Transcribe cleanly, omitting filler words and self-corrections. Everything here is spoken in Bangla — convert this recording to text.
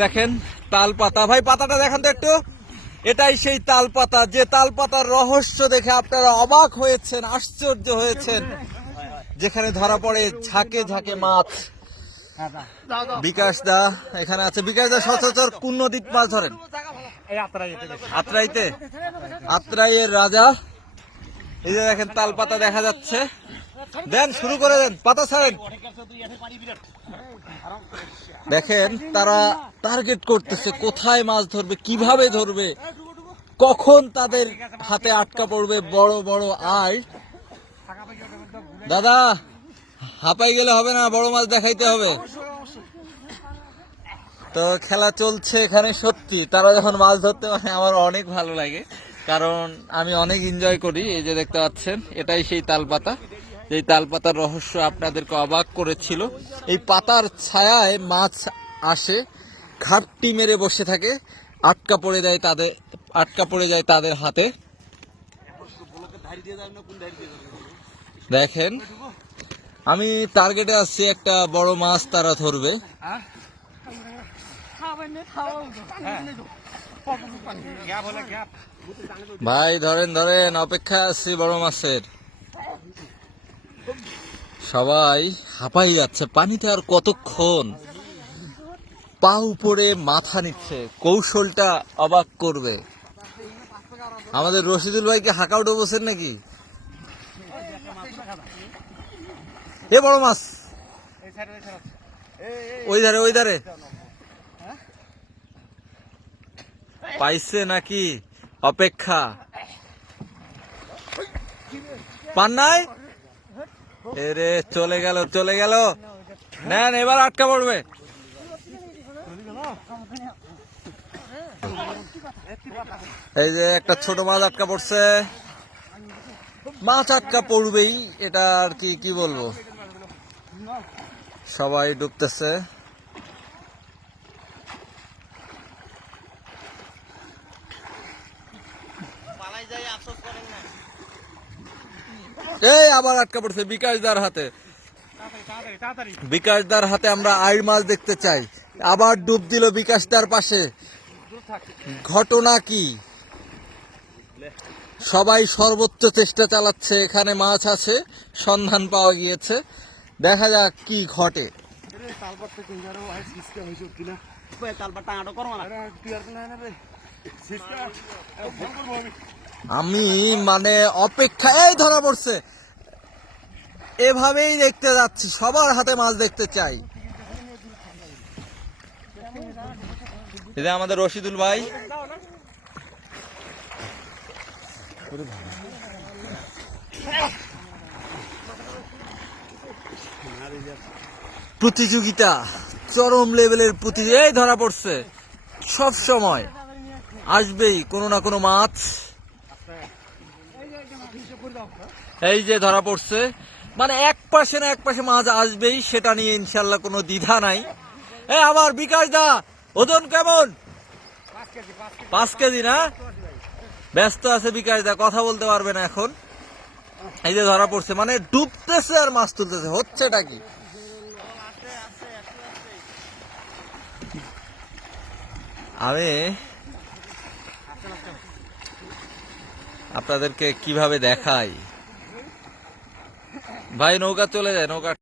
দেখেন তাল পাতা, ভাই পাতাটা দেখেন তো একটু। এটাই সেই তাল পাতা, যে তাল পাতার রহস্য দেখে আপনারা অবাক হয়েছেন, আশ্চর্য হয়েছেন, যেখানে ধরা পড়ে ঝাঁকে ঝাঁকে মাছ। বিকাশ দা এখানে আছে। বিকাশ দা সচরাচর কোন নদীর মাছ ধরেন? আত্রাইতে, আত্রাইয়ের রাজা। এই যে দেখেন তাল পাতা দেখা যাচ্ছে। দেন, শুরু করে দেন, পাতা ছাড়েন। দেখেন তারা টার্গেট করতেছে কোথায় মাছ ধরবে, কিভাবে ধরবে, কখন তাদের হাতে আটকা পড়বে বড় বড় আয়। দাদা হাঁপাই গেলে হবে না, বড় মাছ দেখাইতে হবে। তো খেলা চলছে এখানে। সত্যি তারা যখন মাছ ধরতে পারে আমার অনেক ভালো লাগে, কারণ আমি অনেক এনজয় করি। এই যে দেখতে পাচ্ছেন, এটাই সেই তাল পাতা। এই তাল পাতার রহস্য আপনাদেরকে অবাক করেছিল। এই পাতার ছায়ায় মাছ আসে, ঘাপটি মেরে বসে থাকে, আটকা পড়ে যায় তাদের হাতে। দেখেন আমি টার্গেটে আসছি, একটা বড় মাছ তারা ধরবে। ভাই ধরেন ধরেন, অপেক্ষা আছি বড় মাছের। সবাই হাঁপাই যাচ্ছে পানিতে, আর কতক্ষণ। পা উপরে মাথা নিচ্ছে, কৌশলটা অবাক করবে। আমাদের রশিদুল ভাইকে হাঁকা উঠে বসেন নাকি? এ বড় মাছ ওই ধারে, ওই ধারে পাইছে নাকি? অপেক্ষা। পান নাই? এরে চলে গেল, চলে গেল। নেন, এবার আটকা পড়বে। এই যে একটা ছোট মাছ আটকা পড়ছে। মাছ আটকা পড়বেই, এটা আর কি বলবো। সবাই ডুবতেছে। এই আবার আটকা পড়ছে বিকাশদার হাতে। বিকাশদার হাতে আমরা আইড় মাছ দেখতে চাই। আবার ডুব দিল বিকাশদার পাশে। ঘটনা কি? সবাই সর্বোচ্চ চেষ্টা চালাচ্ছে, এখানে মাছ আছে, সন্ধান পাওয়া গিয়েছে। দেখা যাক কি ঘটে। আমি মানে অপেক্ষা। এই ধরা পড়ছে। এভাবেই দেখতে যাচ্ছি, সবার হাতে মাছ দেখতে চাই। এটা আমাদের রশিদুল ভাই। প্রতিযোগিতা চরম লেভেলের প্রতিযোগিতা। এই ধরা পড়ছে। সব সময় আসবেই কোনো না কোনো মাছ। এই যে ধরা পড়ছে, মানে এক পাশে না এক পাশে মাছ আসবেই, সেটা নিয়ে ইনশাল্লাহ কোনো দ্বিধা নাই। আমার বিকাশ দা ওজন কেমন? 5 কেজি না? ব্যস্ত আছে বিকাশ দা, কথা বলতে পারবে না এখন। এই যে ধরা পড়ছে, মানে ডুবতেছে আর মাছ তুলতেছে, হচ্ছেটা কি? আমি আপনাদেরকে কিভাবে দেখাই। ভাই নৌকা চলে যায়, নৌকা